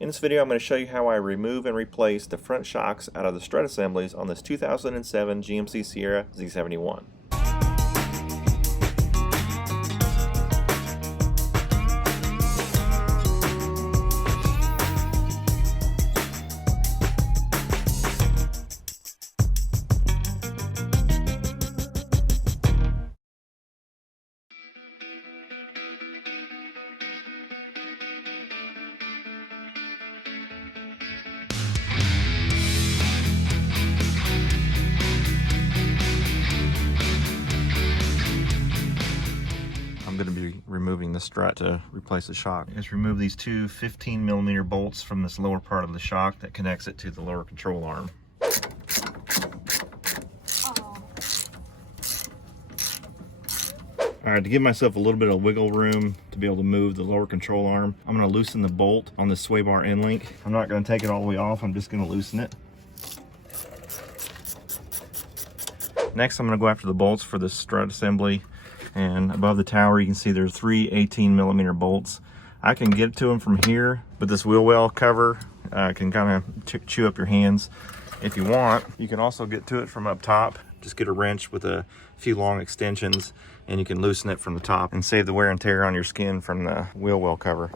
In this video, I'm going to show you how I remove and replace the front shocks out of the strut assemblies on this 2007 GMC Sierra Z71. I'm going to be removing the strut to replace the shock. Just remove these two 15mm bolts from this lower part of the shock that connects it to the lower control arm. Alright, to give myself a little bit of wiggle room to be able to move the lower control arm, I'm going to loosen the bolt on the sway bar end link. I'm not going to take it all the way off, I'm just going to loosen it. Next, I'm going to go after the bolts for the strut assembly. And above the tower, you can see there's three 18mm bolts. I can get to them from here, but this wheel well cover can kind of chew up your hands. If you want, you can also get to it from up top. Just get a wrench with a few long extensions, and you can loosen it from the top and save the wear and tear on your skin from the wheel well cover.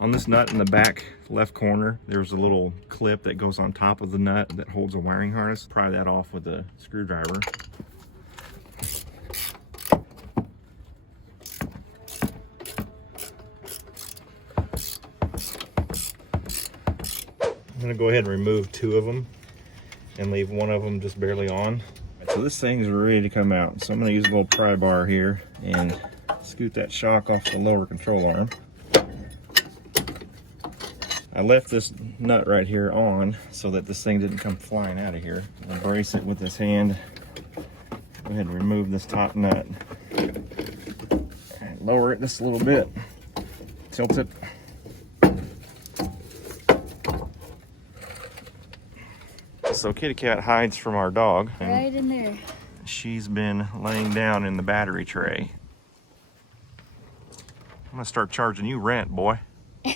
On this nut in the back left corner, there's a little clip that goes on top of the nut that holds a wiring harness. Pry that off with a screwdriver. I'm going to go ahead and remove two of them and leave one of them just barely on. So this thing is ready to come out. So I'm going to use a little pry bar here and scoot that shock off the lower control arm. I left this nut right here on so that this thing didn't come flying out of here. I'll brace it with this hand. Go ahead and remove this top nut. And lower it just a little bit. Tilt it. So Kitty Cat hides from our dog. Right in there. She's been laying down in the battery tray. I'm gonna start charging you rent, boy. All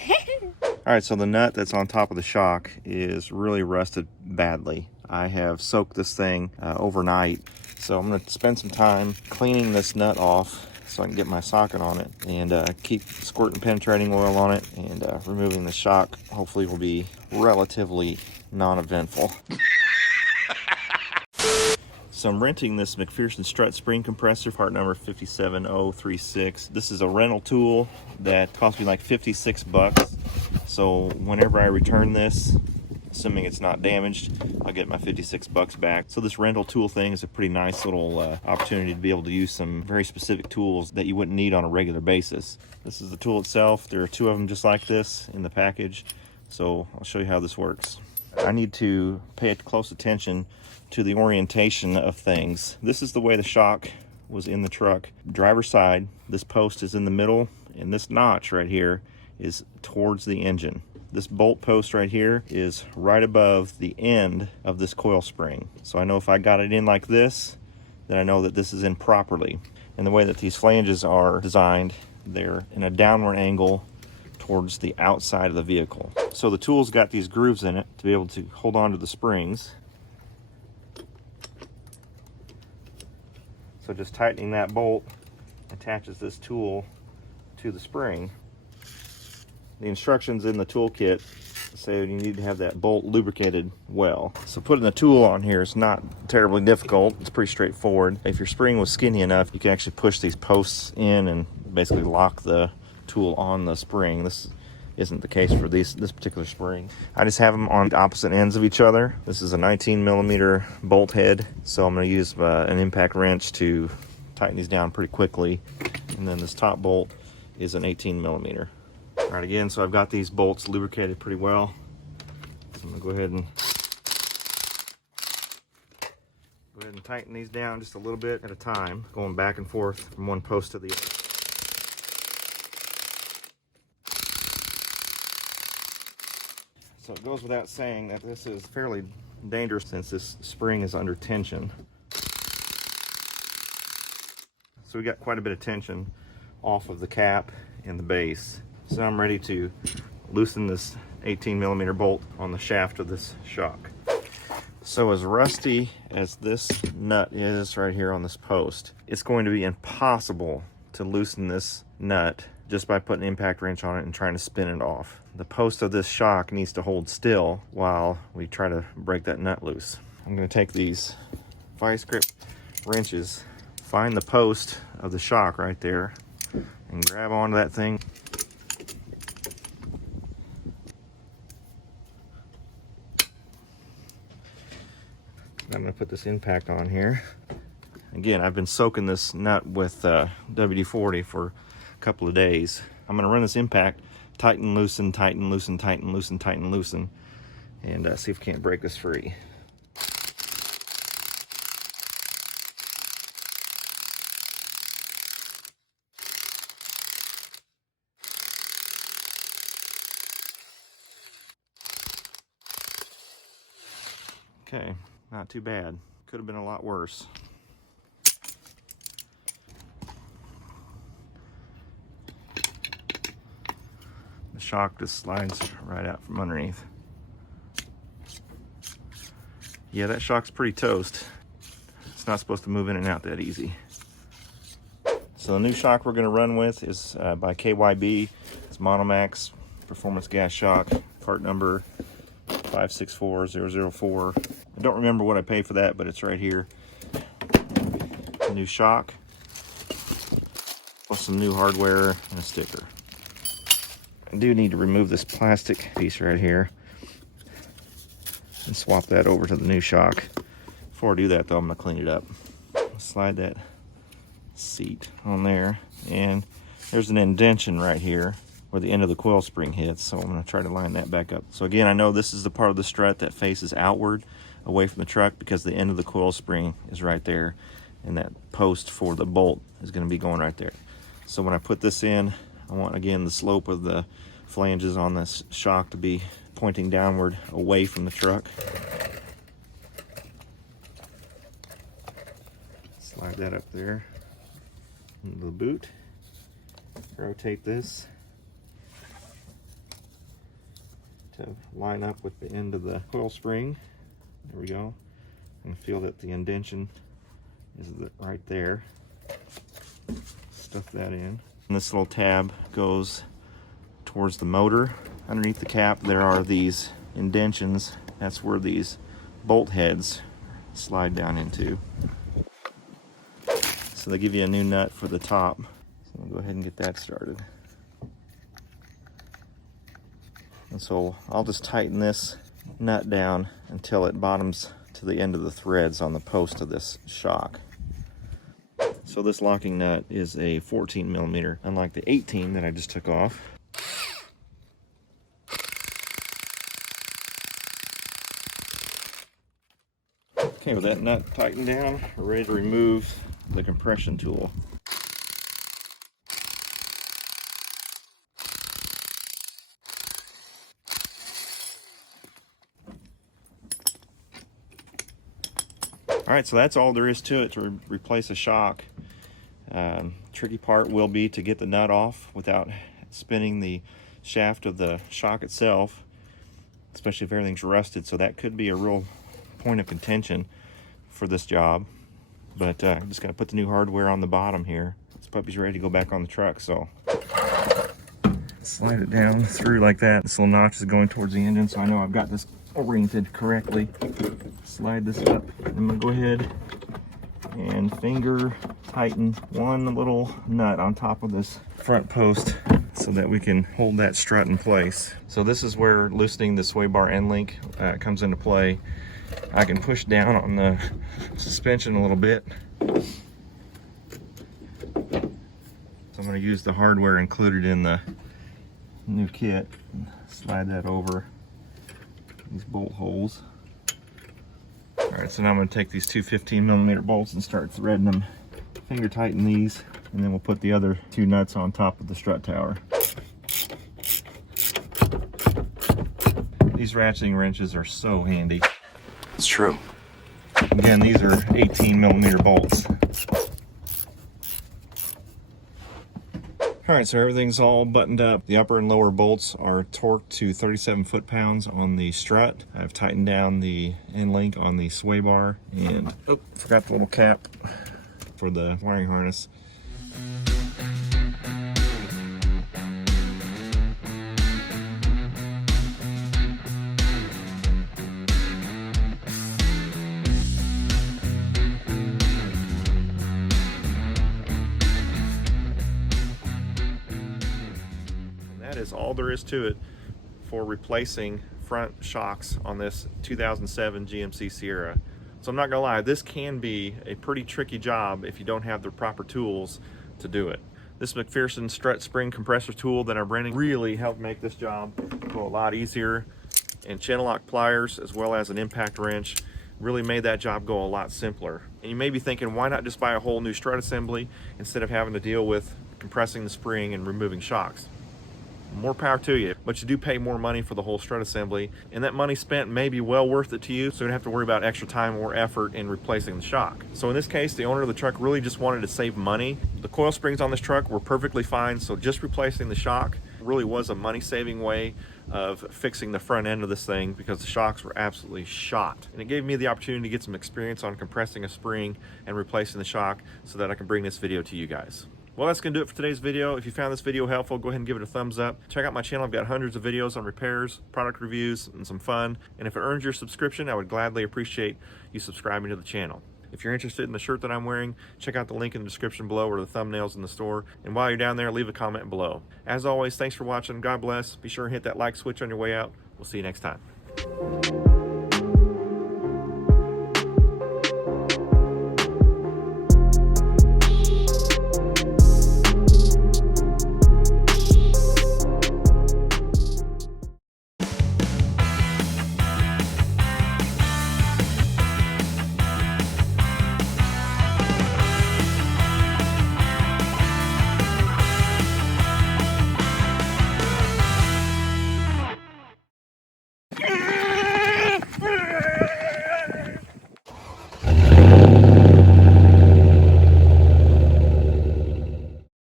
right, so the nut that's on top of the shock is really rusted badly. I have soaked this thing overnight. So I'm gonna spend some time cleaning this nut off so I can get my socket on it and keep squirting penetrating oil on it, and removing the shock hopefully will be relatively non-eventful. So I'm renting this MacPherson Strut spring compressor, part number 57036. This is a rental tool that cost me like 56 bucks. So whenever I return this, assuming it's not damaged, I'll get my 56 bucks back. So this rental tool thing is a pretty nice little opportunity to be able to use some very specific tools that you wouldn't need on a regular basis. This is the tool itself. There are two of them just like this in the package. So I'll show you how this works. I need to pay close attention to the orientation of things. This is the way the shock was in the truck. Driver's side, this post is in the middle, and this notch right here is towards the engine. This bolt post right here is right above the end of this coil spring. So I know if I got it in like this, then I know that this is in properly. And the way that these flanges are designed, they're in a downward angle towards the outside of the vehicle. So the tool's got these grooves in it to be able to hold on to the springs. So just tightening that bolt attaches this tool to the spring. The instructions in the toolkit say you need to have that bolt lubricated well. So putting the tool on here is not terribly difficult. It's pretty straightforward. If your spring was skinny enough, you can actually push these posts in and basically lock the tool on the spring. This isn't the case for this particular spring. I just have them on the opposite ends of each other. This is a 19mm bolt head, so I'm going to use an impact wrench to tighten these down pretty quickly. And then this top bolt is an 18mm. All right, again, so I've got these bolts lubricated pretty well. So I'm going to go ahead and tighten these down just a little bit at a time, going back and forth from one post to the other. So it goes without saying that this is fairly dangerous since this spring is under tension. So we got quite a bit of tension off of the cap and the base. So I'm ready to loosen this 18mm bolt on the shaft of this shock. So as rusty as this nut is right here on this post, it's going to be impossible to loosen this nut just by putting an impact wrench on it and trying to spin it off. The post of this shock needs to hold still while we try to break that nut loose. I'm going to take these vice grip wrenches, find the post of the shock right there, and grab onto that thing. I'm going to put this impact on here. Again, I've been soaking this nut with WD-40 for a couple of days. I'm going to run this impact, tighten, loosen, tighten, loosen, tighten, loosen, tighten, loosen, and see if we can't break this free. Okay, not too bad. Could have been a lot worse. The shock just slides right out from underneath. Yeah, that shock's pretty toast. It's not supposed to move in and out that easy. So the new shock we're going to run with is by KYB. It's Monomax Performance Gas Shock, part number 564004. I don't remember what I paid for that, but it's right here. A new shock, plus some new hardware and a sticker. I do need to remove this plastic piece right here and swap that over to the new shock. Before I do that though, I'm going to clean it up. Slide that seat on there, and there's an indentation right here where the end of the coil spring hits, so I'm going to try to line that back up. So again, I know this is the part of the strut that faces outward away from the truck because the end of the coil spring is right there, and that post for the bolt is going to be going right there. So when I put this in, I want, again, the slope of the flanges on this shock to be pointing downward away from the truck. Slide that up there into the boot. Rotate this to line up with the end of the coil spring. There we go. And feel that the indentation is right there. Stuff that in. And this little tab goes towards the motor. Underneath the cap there are these indentions. That's where these bolt heads slide down into. So they give you a new nut for the top. So we'll go ahead and get that started. And so I'll just tighten this nut down until it bottoms to the end of the threads on the post of this shock. So this locking nut is a 14mm, unlike the 18 that I just took off. Okay, with that nut tightened down, we're ready to remove the compression tool. Alright, so that's all there is to it to replace a shock. Tricky part will be to get the nut off without spinning the shaft of the shock itself, especially if everything's rusted, so that could be a real point of contention for this job. But I'm just going to put the new hardware on the bottom here. This puppy's ready to go back on the truck, so slide it down through like that. This little notch is going towards the engine, so I know I've got this oriented correctly. Slide this up. I'm going to go ahead and finger tighten one little nut on top of this front post so that we can hold that strut in place. So this is where loosening the sway bar end link comes into play. I can push down on the suspension a little bit. So I'm going to use the hardware included in the new kit. Slide that over these bolt holes. Alright, so now I'm going to take these two 15mm bolts and start threading them. Finger tighten these, and then we'll put the other two nuts on top of the strut tower. These ratcheting wrenches are so handy. It's true. Again, these are 18mm bolts. All right, so everything's all buttoned up. The upper and lower bolts are torqued to 37 foot-pounds on the strut. I've tightened down the end link on the sway bar, and forgot the little cap for the wiring harness. That is all there is to it for replacing front shocks on this 2007 GMC Sierra. So I'm not gonna lie, this can be a pretty tricky job if you don't have the proper tools to do it. This MacPherson Strut spring compressor tool that I'm renting really helped make this job go a lot easier, and channel lock pliers as well as an impact wrench really made that job go a lot simpler. And you may be thinking, why not just buy a whole new strut assembly instead of having to deal with compressing the spring and removing shocks? More power to you, but you do pay more money for the whole strut assembly, and that money spent may be well worth it to you, so you don't have to worry about extra time or effort in replacing the shock. So in this case, the owner of the truck really just wanted to save money. The coil springs on this truck were perfectly fine, so just replacing the shock really was a money-saving way of fixing the front end of this thing, because the shocks were absolutely shot. And it gave me the opportunity to get some experience on compressing a spring and replacing the shock so that I can bring this video to you guys. Well, that's going to do it for today's video. If you found this video helpful, go ahead and give it a thumbs up. Check out my channel. I've got hundreds of videos on repairs, product reviews, and some fun. And if it earns your subscription, I would gladly appreciate you subscribing to the channel. If you're interested in the shirt that I'm wearing, check out the link in the description below or the thumbnails in the store. And while you're down there, leave a comment below. As always, thanks for watching. God bless. Be sure and hit that like switch on your way out. We'll see you next time.